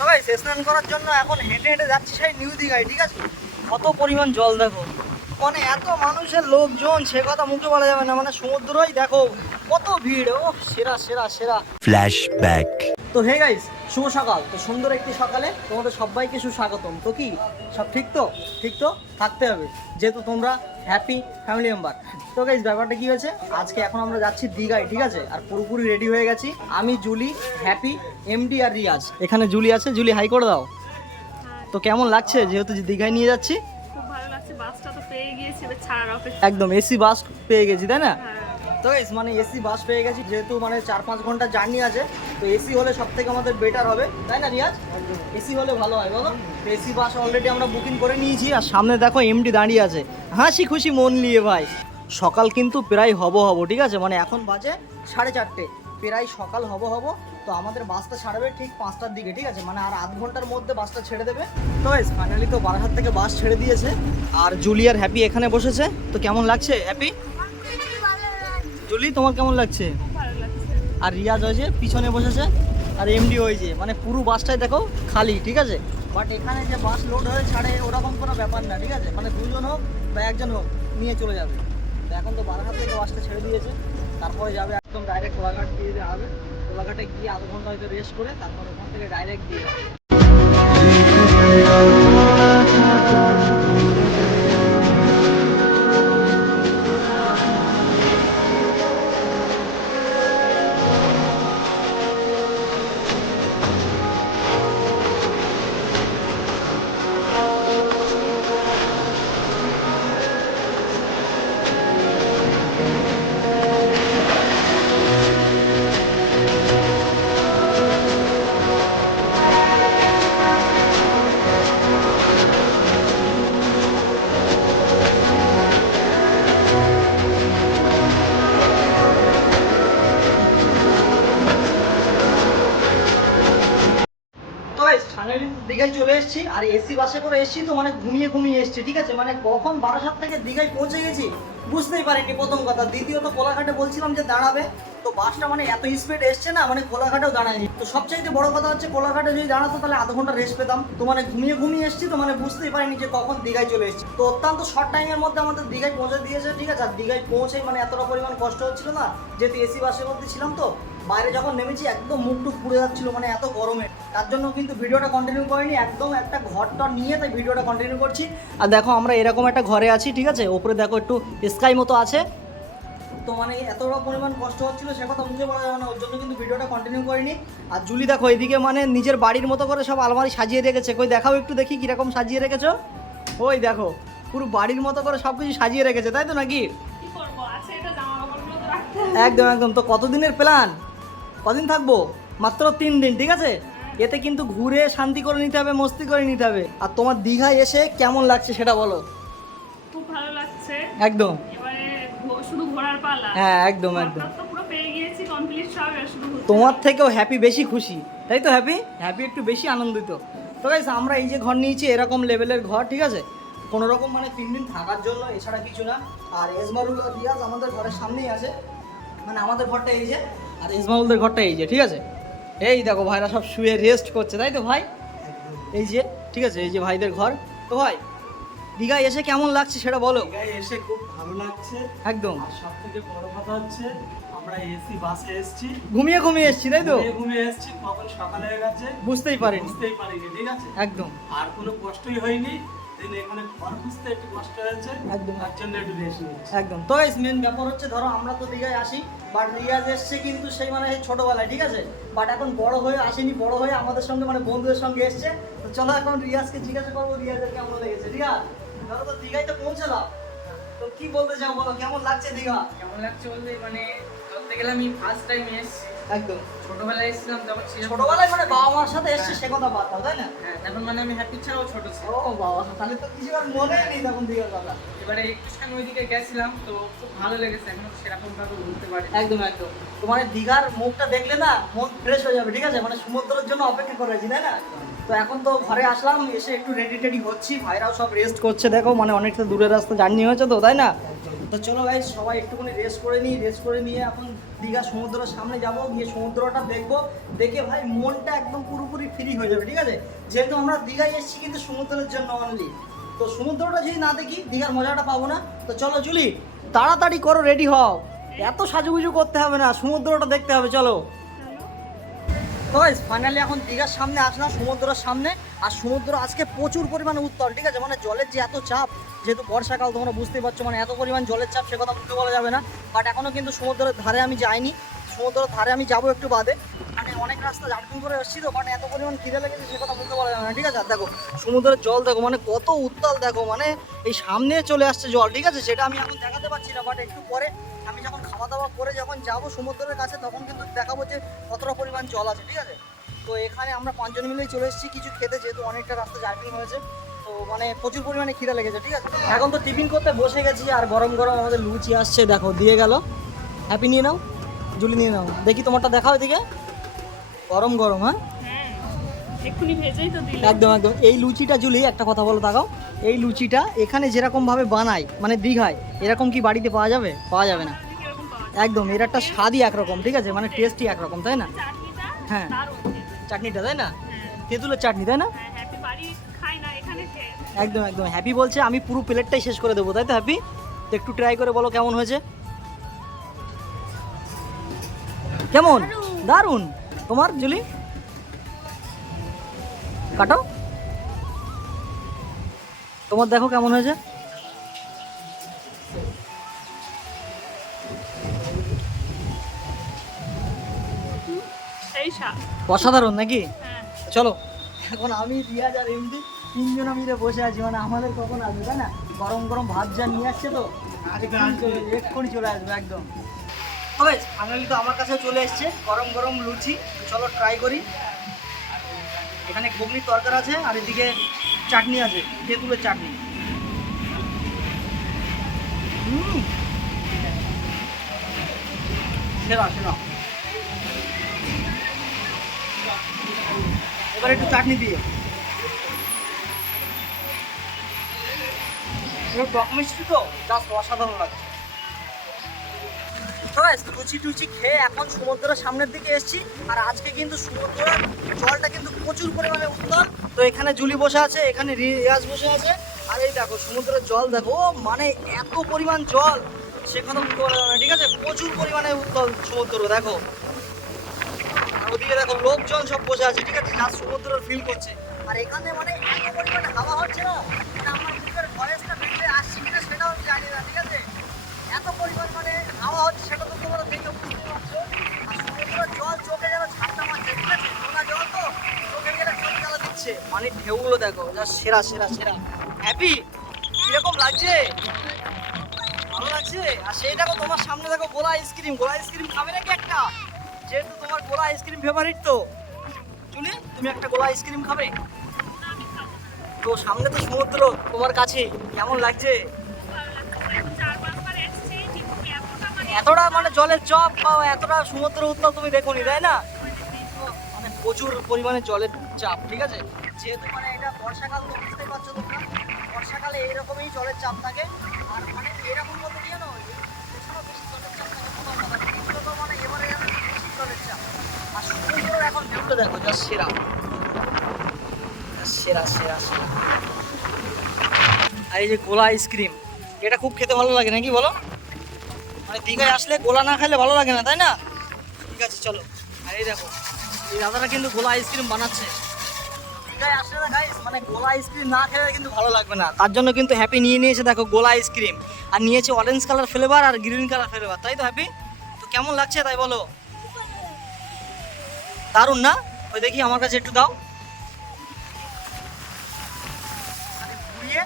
তো গাইস স্নান করার জন্য এখন হেঁটে হেঁটে যাচ্ছি সেই নিউ দীঘায়, ঠিক আছে। কত পরিমাণ জল দেখো, মানে এত মানুষের লোকজন সে কথা মুখে বলা যাবে না, মানে সমুদ্রই দেখো কত ভিড়। ও সেরা সেরা সেরা ফ্ল্যাশব্যাক। তো হে গাইস, শুভ সকাল। তো সুন্দর একটি সকালে তোমাদের সবাইকে সুস্বাগতম। তো কি সব ঠিক তো? ঠিক তো থাকতে হবে, যেহেতু তোমরা হ্যাপি ফ্যামিলি মেম্বার। তো গাইস ব্যাপারটা কি হয়েছে, আজকে এখন আমরা যাচ্ছি দীঘায়, ঠিক আছে। আর পুরোপুরি রেডি হয়ে গেছি আমি, জুলি, হ্যাপি, এমডি আর রিয়াজ। এখানে জুলি আছে, জুলি হাই করে দাও। তো কেমন লাগছে যেহেতু দীঘায় নিয়ে যাচ্ছি? খুব ভালো লাগছে, বাসটা তো পেয়ে গিয়েছি, এবার ছাড়ার অপেক্ষা। একদম এসি বাস পেয়ে গেছি, তাই না? হ্যাঁ। তো গাইস মানে এসি বাস পেয়ে গেছি, যেহেতু মানে 4-5 ঘন্টা জার্নি আছে, তো এসি হলে সব থেকে আমাদের বেটার হবে, তাই না রিয়াজ? এসি হলে ভালো হয় বলো। এসি বাস অলরেডি আমরা বুকিং করে নিয়েছি। আর সামনে দেখো এমডি দাঁড়িয়ে আছে, হাসি খুশি মন নিয়ে ভাই। সকাল কিন্তু প্রায় হব, ঠিক আছে, মানে এখন বাজে 4:30, প্রায় সকাল হব। তো আমাদের বাসটা ছাড়বে ঠিক 5টার দিকে, ঠিক আছে, মানে আর আধ ঘন্টার মধ্যে বাসটা ছেড়ে দেবে। তো গাইস ফাইনালি তো বারাসাত থেকে বাস ছেড়ে দিয়েছে, আর জুলি আর হ্যাপি এখানে বসেছে। তো কেমন লাগছে হ্যাপি? জুলি তোমার কেমন লাগছে? খুব ভালো লাগছে। আর রিয়াজ হয়েছে পিছনে বসেছে, আর এমডি হয়েছে, মানে পুরো বাসটাই দেখো খালি, ঠিক আছে। বাট এখানে যে বাস লোড হয়ে ছাড়ে ওরকম কোনো ব্যাপার না, ঠিক আছে, মানে দুজন হোক বা একজন হোক নিয়ে চলে যাবে। তো এখন তো বারাসাত থেকে বাসটা ছেড়ে দিয়েছে, তারপরে যাবে একদম ডাইরেক্ট কোলাঘাট দিয়ে যাবে। কোলাঘাটে গিয়ে আধ ঘন্টা হয়তো রেস্ট করে তারপর ওখান থেকে ডাইরেক্ট দিয়ে যাবে। তো গাইস ফাইনালি দীঘায় চলে এসেছি, আর এসি বাসে করে এসেছি, তো মানে ঘুমিয়ে এসেছি, ঠিক আছে। মানে কখন বারাসাত থেকে দীঘায় পৌঁছে গেছি বুঝতেই পারিনি, প্রথম কথা। দ্বিতীয়ত কোলাঘাটে বলছিলাম যে দাঁড়াবে, তো বাসটা মানে এত স্পিড এসছে না, মানে কোলাঘাটেও দাঁড়ায়নি। তো সবচাইতে বড় কথা হচ্ছে কোলাঘাটে যদি দাঁড়াতো তাহলে আধ ঘন্টা রেস্ট পেতাম। তো মানে ঘুমিয়ে এসেছি, তো মানে বুঝতেই পারিনি যে কখন দীঘায় চলে এসেছি। তো অত্যন্ত শর্ট টাইমের মধ্যে আমাদের দীঘায় পৌঁছে দিয়েছে, ঠিক আছে। আর দীঘায় পৌঁছেই মানে এতটা পরিমাণ কষ্ট হচ্ছিল না, যেহেতু এসি বাসের মধ্যে ছিলাম। তো বাইরে যখন নেমেছি একদম মুখ টুক পুড়ে যাচ্ছিল, মানে এত গরমে। তার জন্য কিন্তু ভিডিওটা কন্টিনিউ করিনি, একদম একটা ঘরটা নিয়ে তাই ভিডিওটা কন্টিনিউ করছি। আর দেখো আমরা এরকম একটা ঘরে আছি, ঠিক আছে, ওপরে দেখো একটু স্কাই মতো আছে। তো মানে এতটা পরিমাণ কষ্ট হচ্ছিল সে কথা মুখে বলা যাবে না, ওর জন্য কিন্তু ভিডিওটা কন্টিনিউ করিনি। আর জুলি দেখো এদিকে মানে নিজের বাড়ির মতো করে সব আলমারি সাজিয়ে রেখেছে। কই দেখাও একটু দেখি কিরকম সাজিয়ে রেখেছো। ওই দেখো পুরো বাড়ির মতো করে সব কিছু সাজিয়ে রেখেছে, তাই তো নাকি? কি করবো, আছে এটা, জামা কাপড়গুলো তো রাখতে হবে। একদম। তো কতদিনের প্ল্যান? কদিন থাকবো? মাত্র 3 দিন, ঠিক আছে। এতে কিন্তু ঘুরে শান্তি করে নিতে হবে, মস্তি করে নিতে হবে। আর তোমার দীঘায় এসে কেমন লাগছে সেটা বলো। খুব ভালো লাগছে। একদম। এবারে শুধু ঘোরার পালা। হ্যাঁ একদম। ঘরটা তো পুরো পেয়ে গিয়েছি, কমপ্লিট সব, এবার শুধু ঘুরতে তোমার হবে। থেকেও হ্যাপি বেশি খুশি, তাই তো? হ্যাপি একটু বেশি আনন্দিত। তো গাইস আমরা এই যে ঘর নিয়েছি এরকম লেভেলের ঘর, ঠিক আছে, কোনো রকম মানে 3 দিন থাকার জন্য, এছাড়া কিছু না। আর এজমারুল আর রিয়াজ আমাদের ঘরের সামনেই আছে, মানে আমাদের ঘরটা এই যে, আর ইসমাউলদের ঘরটা এই যে, ঠিক আছে। এই দেখো ভাইরা সব শুয়ে রেস্ট করছে, তাই তো ভাই? এই যে, ঠিক আছে, এই যে ভাইদের ঘর। তো ভাই দীঘায় এসে কেমন লাগছে সেটা বলো। দীঘায় এসে খুব ভালো লাগছে একদম। আর সব থেকে বড় কথা হচ্ছে আমরা এসি বাসে এসেছি, ঘুমিয়ে এসছি, তাই তো? ঘুমিয়ে এসেছি, কখন সকাল হয়ে গেছে বুঝতেই পারিনি। বুঝতেই পারিনি, ঠিক আছে। একদম। আর কোনো কষ্টই হয়নি, দিন এখানে ঘর খুঁজতে একটু কষ্ট হয়েছে, একদম। তার জন্য একটু রেস্ট নিচ্ছি। একদম। তো গাইস মেন ব্যাপার হচ্ছে, ধরো আমরা তো দীঘায় আসি, বাট রিয়াজ এসছে কিন্তু সেই মানে ছোটবেলায়, ঠিক আছে। বাট এখন বড় হয়ে আসেনি, বড় হয়ে আমাদের সঙ্গে মানে বন্ধুদের সঙ্গে এসছে। তো চলো এখন রিয়াজকে জিজ্ঞাসা করবো রিয়াজের কেমন লেগেছে। রিয়াজ ধরো তো দীঘায় তো পৌঁছালাম, তো কি বলতে চাও বলো, কেমন লাগছে দীঘা? কেমন লাগছে বলতে মানে ধরতে গেলে আমি ফার্স্ট টাইম এসেছি। একদম। ছোটবেলায় এসেছিলাম তখন ছোটবেলায় মানে বাবা মার সাথে এসছে সে কথা বাদ দাও, তাই না? হ্যাঁ, তখন মানে আমি হ্যাপি ছাড়াও ছোট ছিল। ও বাবা, তাহলে তো কিছু আর মনেই নেই তখন দীঘার কথা। এবারে একটুখানি ওইদিকে গেছিলাম তো খুব ভালো লেগেছে, এখনো সেরকম ভাবে ঘুরতে পারি। একদম। তোমার দীঘার মুখটা দেখলে না মন ফ্রেশ হয়ে যাবে, ঠিক আছে, মানে সমুদ্রের জন্য অপেক্ষা করে আছি, তাই না? তো এখন তো ঘরে আসলাম, এসে একটু রেডি হচ্ছি, ভাইরাও সব রেস্ট করছে দেখো, মানে অনেকটা দূরের রাস্তা জার্নি হয়েছে তো, তাই না? তো চলো গাইস সবাই একটুখানি রেস্ট করে নিই, রেস্ট করে নিয়ে এখন দীঘা সমুদ্রের সামনে যাব, গিয়ে সমুদ্রটা দেখবো, দেখে ভাই মনটা একদম পুরোপুরি ফ্রি হয়ে যাবে, ঠিক আছে? যেহেতু আমরা দীঘায় এসেছি কিন্তু সমুদ্রের জন্য অনলি, তো সমুদ্রটা যদি না দেখি দীঘার মজাটা পাবো না। তো চলো জুলি, তাড়াতাড়ি করো, রেডি হও, এত সাজুগুজু করতে হবে না, সমুদ্রটা দেখতে হবে, চলো। ফাইনালি এখন দীঘার সামনে আসলাম, সমুদ্রের সামনে। আর সমুদ্র আজকে প্রচুর পরিমাণে উত্তাল, ঠিক আছে? মানে জলের যে এত চাপ, যেহেতু বর্ষাকাল তোমরা বুঝতেই পারছো, মানে এত পরিমাণ জলের চাপ সে কথা মুখে বলা যাবে না। বাট এখনও কিন্তু সমুদ্রের ধারে আমি যাইনি, সমুদ্রের ধারে আমি যাবো একটু বাদে। মানে অনেক রাস্তা জার্কিং করে এসেছি তো, মানে এত পরিমাণ খিদে লেগেছে সে কথা মুখে বলা যাবে না, ঠিক আছে? আর দেখো সমুদ্রের জল দেখো, মানে কত উত্তাল দেখো, মানে এই সামনে চলে আসছে জল, ঠিক আছে? সেটা আমি এখন দেখাতে পারছি না, বাট একটু পরে আমি যখন খাওয়া দাওয়া করে যখন যাবো সমুদ্রের কাছে তখন কিন্তু দেখাবো যে কতটা পরিমাণ জল আছে, ঠিক আছে? তো এখানে আমরা 5 জন মিলেই চলে এসেছি কিছু খেতে, যেহেতু অনেকটা রাস্তা জার্কিং হয়েছে, তো মানে প্রচুর পরিমাণে খিদে লেগেছে, ঠিক আছে? এখন তো টিফিন করতে বসে গেছি, আর গরম গরম আমাদের লুচি আসছে, দেখো দিয়ে গেল। হ্যাপি নিয়ে নাও, জুলি নিয়ে নাও, দেখি তোমারটা দেখাও এদিকে, গরম গরম। হ্যাঁ এক্ষুনি ভেজেই তো দিলে। একদম একদম। এই লুচিটা জুলি একটা কথা বলো তাকাও, এই লুচিটা এখানে যেরকমভাবে বানায় মানে দীঘায়, এরকম কি বাড়িতে পাওয়া যাবে? পাওয়া যাবে না, কিরকম পাওয়া যায়? একদম। এর একটা স্বাদই একরকম, ঠিক আছে? মানে টেস্টই একরকম, তাই না? চাটনিটা হ্যাঁ। দারুণ খেতে। চাটনিটা, তাই না? হ্যাঁ তেঁতুলের চাটনি, তাই না? হ্যাঁ, হ্যাপি বাড়ি খাই না, এখানে খেয়ে। একদম একদম। হ্যাপি বলছে আমি পুরো প্লেটটাই শেষ করে দেবো, তাই তো হ্যাপি? তো একটু ট্রাই করে বলো কেমন হয়েছে। কেমন? দারুণ। তোমার জুলি কাটো, তোমার দেখো কেমন হয়েছে। সেই স্বাদ। অসাধারণ নাকি? হ্যাঁ চলো এখন আমি রিয়াজ আর এমডি 3 জন মিলে বসে আছি, মানে আমাদের কখন আসবে, তাই না? গরম গরম ভাত যা নিয়ে আসছে তো এক্ষুনি চলে আসবে একদম। তবে ফাইনালি তো আমার কাছেও চলে এসছে গরম গরম লুচি, চলো ট্রাই করি। এখানে ঘুগনির তরকারি আছে আর এদিকে চাটনি আছে, তেঁতুলের চাটনি। সেরা সেরা। এবার একটু চাটনি দিয়ে টক মিষ্টি তো জাস্ট অসাধারণ লাগছে। লুচি টুচি খেয়ে এখন সমুদ্রের সামনের দিকে এসেছি, আর আজকে কিন্তু সমুদ্রের জলটা কিন্তু প্রচুর পরিমাণে উত্তাল। তো এখানে জুলি বসে আছে, এখানে রিয়াজ বসে আছে, আর এই দেখো সমুদ্রের জল দেখো, মানে এত পরিমাণ জল সে কথা বুঝতে পারা যাবে না, ঠিক আছে? প্রচুর পরিমাণে উত্তাল সমুদ্র দেখো। আর ওদিকে দেখো লোকজন সব বসে আছে, ঠিক আছে? যার সমুদ্রের ফিল করছে। আর এখানে মানে এত পরিমাণে হাওয়া হচ্ছে না, এটা আমার নিজের ভয়েসটা বেরিয়ে আসছে কিনা সেটাও আমি জানি না, ঠিক আছে? এত পরিমাণ মানে হাওয়া হচ্ছে সেটা তো তোমরা দেখে বুঝতে পারছো। আর সমুদ্রের জল চোখে যেন ঝাপটা মারছে, ঠিক আছে? নোনা জল তো চোখে গেলে চোখ জ্বালা দিচ্ছে, মানে ঢেউগুলো দেখো যা সেরা সেরা সেরা। হ্যাপি কিরকম লাগছে? ভালো লাগছে? আর সেই দেখো তোমার সামনে দেখো গোলা আইসক্রিম, গোলা আইসক্রিম খাবে নাকি একটা? যেহেতু তোমার গোলা আইসক্রিম ফেভারিট, তো শুনি তুমি একটা গোলা আইসক্রিম খাবে? তো সামনে তো সমুদ্র তোমার কাছে, কেমন লাগছে? এখন 4-5 বার এসেছি, কিন্তু এতটা মানে এতটা মানে জলের চাপ বা এতটা সমুদ্র উত্তাল তুমি দেখোনি, তাই না? মানে প্রচুর পরিমাণে জলের চাপ, ঠিক আছে? যেহেতু মানে এটা বর্ষাকাল, তো বুঝতেই পারছো তোমরা, বর্ষাকালে এইরকমই জলের চাপ থাকে। আর মানে এরকম বলতে কি জানো, এছাড়াও বেশি জলের চাপ থাকে কোনো কথা নেই। এগুলো তো মানে এবারে যেন বেশি জলের চাপ। আর সমুদ্র এখন ভিউটা দেখো যা সেরা, সেরা সেরা সেরা। আর এই যে গোলা আইসক্রিম, এটা খুব খেতে ভালো লাগে নাকি বলো? মানে দীঘায় আসলে গোলা না খেলে ভালো লাগে না, তাই না? ঠিক আছে চলো। আর এই দেখো এই দাদারা কিন্তু গোলা আইসক্রিম বানাচ্ছে। দীঘায় আসলে না গাইস, মানে গোলা আইসক্রিম না খেলে কিন্তু ভালো লাগবে না, তার জন্য কিন্তু হ্যাপি নিয়ে নিয়েছে দেখো গোলা আইসক্রিম। আর নিয়েছে অরেঞ্জ কালার ফ্লেভার আর গ্রিন কালার ফ্লেভার, তাই তো হ্যাপি? তো কেমন লাগছে তাই বলো? দারুণ না? ওই দেখি আমার কাছে একটু দাও। আরে ঘুরিয়ে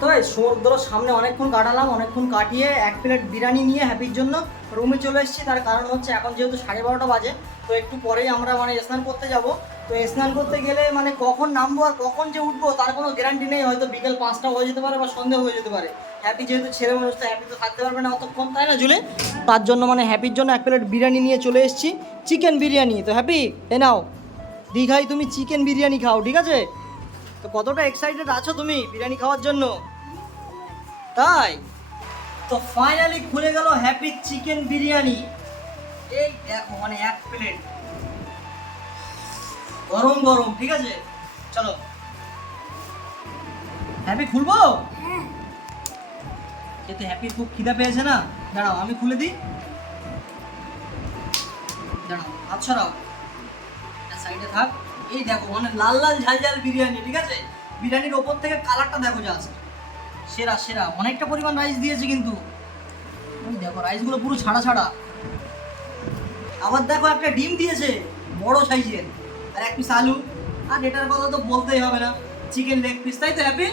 তো এই সমুদ্রের সামনে অনেকক্ষণ কাটালাম, অনেকক্ষণ কাটিয়ে 1 প্লেট বিরিয়ানি নিয়ে হ্যাপির জন্য রুমে চলে এসেছি। তার কারণ হচ্ছে এখন যেহেতু 12:30 বাজে, তো একটু পরেই আমরা মানে স্নান করতে যাব। তো স্নান করতে গেলে মানে কখন নামবো আর কখন যে উঠবো তার কোনো গ্যারান্টি নেই, হয়তো বিকেল 5টা হয়ে যেতে পারে বা সন্ধ্যা হয়ে যেতে পারে। হ্যাপি যেহেতু ছেলে মানুষ, তো হ্যাপি তো থাকতে পারবে না অতক্ষণ, তাই না জুলে? তার জন্য মানে হ্যাপির জন্য 1 প্লেট বিরিয়ানি নিয়ে চলে এসেছি, চিকেন বিরিয়ানি। তো হ্যাপি এ নাও, দীঘায় তুমি চিকেন বিরিয়ানি খাও, ঠিক আছে? তো কতটা এক্সাইটেড আছো তুমি বিরিয়ানি খাওয়ার জন্য? তাই তো ফাইনালি খুলে গেল হ্যাপি চিকেন বিরিয়ানি। এই দেখো মানে 1 প্লেট গরম গরম, ঠিক আছে? চলো হ্যাপি খুলবো। যেহেতু হ্যাপির খুব খিদা পেয়েছে না, দাঁড়াও আমি খুলে দিই। দাঁড়াও, হাত সরাও, সাইডে থাক। এই দেখো মানে লাল লাল ঝাল ঝাল বিরিয়ানি, ঠিক আছে? বিরিয়ানির ওপর থেকে কালারটা দেখো, জাস্ট সেরা সেরা। অনেকটা পরিমাণ রাইস দিয়েছে কিন্তু, ওই দেখো রাইসগুলো পুরো ছাড়া ছাড়া। আবার দেখো একটা ডিম দিয়েছে বড় সাইজের, আর 1 পিস আলু, আর এটার কথা তো বলতেই হবে না, চিকেন লেগ পিস, তাই তো হ্যাপি?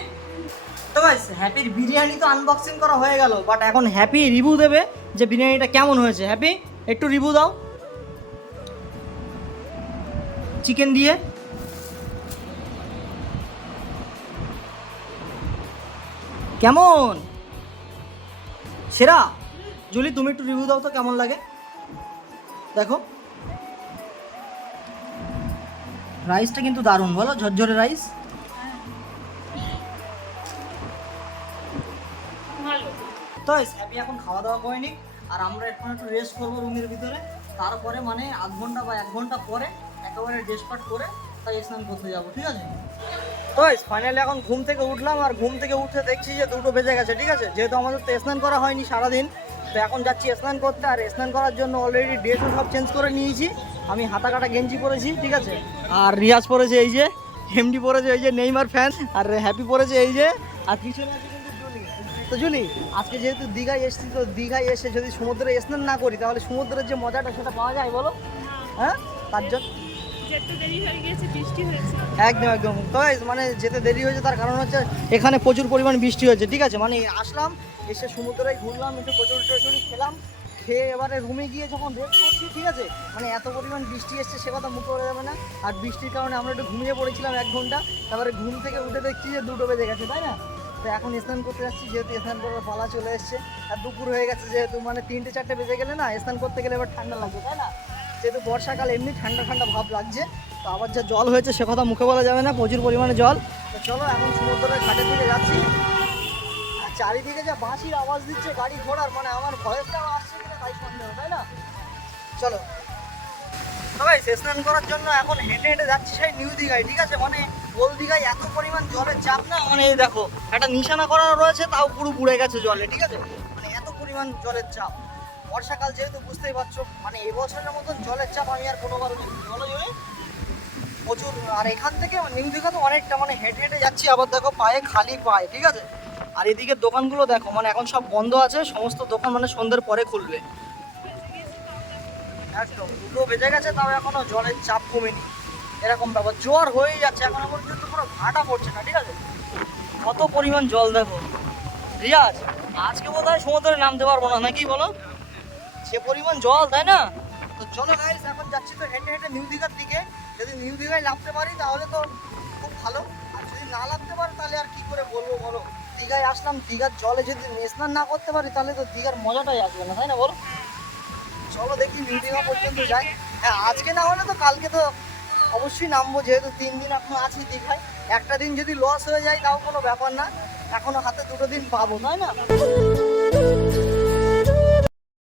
তো গাইস হ্যাপির বিরিয়ানি তো আনবক্সিং করা হয়ে গেল, বাট এখন হ্যাপি রিভিউ দেবে যে বিরিয়ানিটা কেমন হয়েছে। হ্যাপি একটু রিভিউ দাও চিকেন দিয়ে। কেমন? সেরা? জুলি তুমি একটু রিভিউ দাও তো কেমন লাগে। দেখো রাইসটা কিন্তু দারুণ, বলো, ঝরঝরে রাইস। ভালো। তো হ্যাপি এখন খাওয়া দাওয়া করেনি, আর আমরা এখন একটু রেস্ট করবো রুমের ভিতরে। তারপরে মানে আধ ঘন্টা বা 1 ঘন্টা পরে একেবারে ড্রেস পাট করে তাই স্নান করতে যাবো, ঠিক আছে? তো ফাইনালি এখন ঘুম থেকে উঠলাম, আর ঘুম থেকে উঠে দেখছি যে 2টো বেজে গেছে, ঠিক আছে? যেহেতু আমাদের তো স্নান করা হয়নি সারাদিন, তো এখন যাচ্ছি স্নান করতে। আর স্নান করার জন্য অলরেডি ড্রেসও সব চেঞ্জ করে নিয়েছি। আমি হাতা কাটা গেঞ্জি পরেছি, ঠিক আছে? আর রিয়াজ পরেছে এই যে, এমডি পরেছে এই যে নেইমার ফ্যান, আর হ্যাপি পরেছে এই যে, আর পিছনে আছে কিন্তু জুলি। তো জুলি আজকে যেহেতু দীঘায় এসেছি, তো দীঘায় এসে যদি সমুদ্রে স্নান না করি তাহলে সমুদ্রের যে মজাটা সেটা পাওয়া যায়, বলো? হ্যাঁ, তার জন্য যেতে দেরি হয়ে গিয়েছে, বৃষ্টি হয়েছে। একদম একদম। তো মানে যেতে দেরি হয়েছে তার কারণ হচ্ছে এখানে প্রচুর পরিমাণ বৃষ্টি হয়েছে, ঠিক আছে? মানে আসলাম, এসে সমুদ্রে ঘুরলাম, একটু কচুরি টচুরি খেলাম, খেয়ে এবারে রুমে গিয়ে যখন রেস্ট করছি, ঠিক আছে, মানে এত পরিমাণ বৃষ্টি এসছে সে কথা মুখে বলা যাবে না। আর বৃষ্টির কারণে আমরা একটু ঘুমিয়ে পড়েছিলাম 1 ঘন্টা, তারপরে ঘুম থেকে উঠে দেখছি যে 2টো বেজে গেছে, তাই না? তো এখন স্নান করতে যাচ্ছি, যেহেতু স্নান করার পালা চলে এসছে, আর দুপুর হয়ে গেছে যেহেতু, মানে 3টে 4টে বেজে গেলে না স্নান করতে গেলে এবার ঠান্ডা লাগবে, তাই না? যেহেতু বর্ষাকাল এমনি ঠান্ডা ঠান্ডা ভাব লাগছে, তো আবার যা জল হয়েছে সে কথা মুখে বলা যাবে না, প্রচুর পরিমাণে জল। তো চলো এখন সমুদ্রের ঘাটের দিকে যাচ্ছি। আর চারিদিকে যা বাঁশির আওয়াজ দিচ্ছে গাড়ি ঘোড়ার, মানে আমার ভয়েসটাও আসছে কিনা তাই সন্দেহ, তাই না? চলো সবাই স্নান করার জন্য এখন হেঁটে হেঁটে যাচ্ছি সেই নিউ দীঘায়, ঠিক আছে? মানে ওল্ড দীঘায় এত পরিমাণ জলের চাপ না, মানে এই দেখো একটা নিশানা করা রয়েছে, তাও পুরো বুড়ে গেছে জলে, ঠিক আছে? মানে এত পরিমাণ জলের চাপ। বর্ষাকাল যেহেতু বুঝতেই পারছো, মানে এবছরের মতন জলের চাপ আমি আর কোনোবারও দেখিনি, বলো জলে প্রচুর। আর এখান থেকে নিউ দীঘা তো অনেকটা, মানে হেঁটে হেঁটে যাচ্ছি, আবার দেখো পায়ে খালি পায়ে, ঠিক আছে? আর এদিকে দোকানগুলো দেখো, মানে এখন সব বন্ধ আছে, সমস্ত দোকান মানে সন্ধ্যের পরে খুলবে। একদম 2টো বেজে গেছে, তাও এখনো জলের চাপ কমেনি, এরকম ব্যাপার। জোয়ার হয়ে যাচ্ছে, এখনো পর্যন্ত পুরো ভাটা পড়ছে না, ঠিক আছে? কত পরিমাণ জল দেখো। রিয়াজ আজকে বোধহয় সমুদ্রে নামতে পারবো না, নাকি বলো? সে পরিমাণ জল, তাই না? তো চলো গাইস এখন যাচ্ছি তো হেঁটে হেঁটে নিউ দীঘার দিকে। যদি নিউ দীঘায় নামতে পারি তাহলে তো খুব ভালো, আর যদি না নামতে পারি তাহলে আর কি করে বলবো, বলো? দীঘায় আসলাম, দীঘার জলে যদি স্নান না করতে পারি তাহলে তো দীঘার মজাটাই আসবে না, তাই না বলো? চলো দেখি নিউ দীঘা পর্যন্ত যাই। হ্যাঁ আজকে না হলে তো কালকে তো অবশ্যই নামবো, যেহেতু 3 দিন এখনো আছি দীঘায়। একটা দিন যদি লস হয়ে যায় তাও কোনো ব্যাপার না, এখনো হাতে 2টো দিন পাবো, তাই না?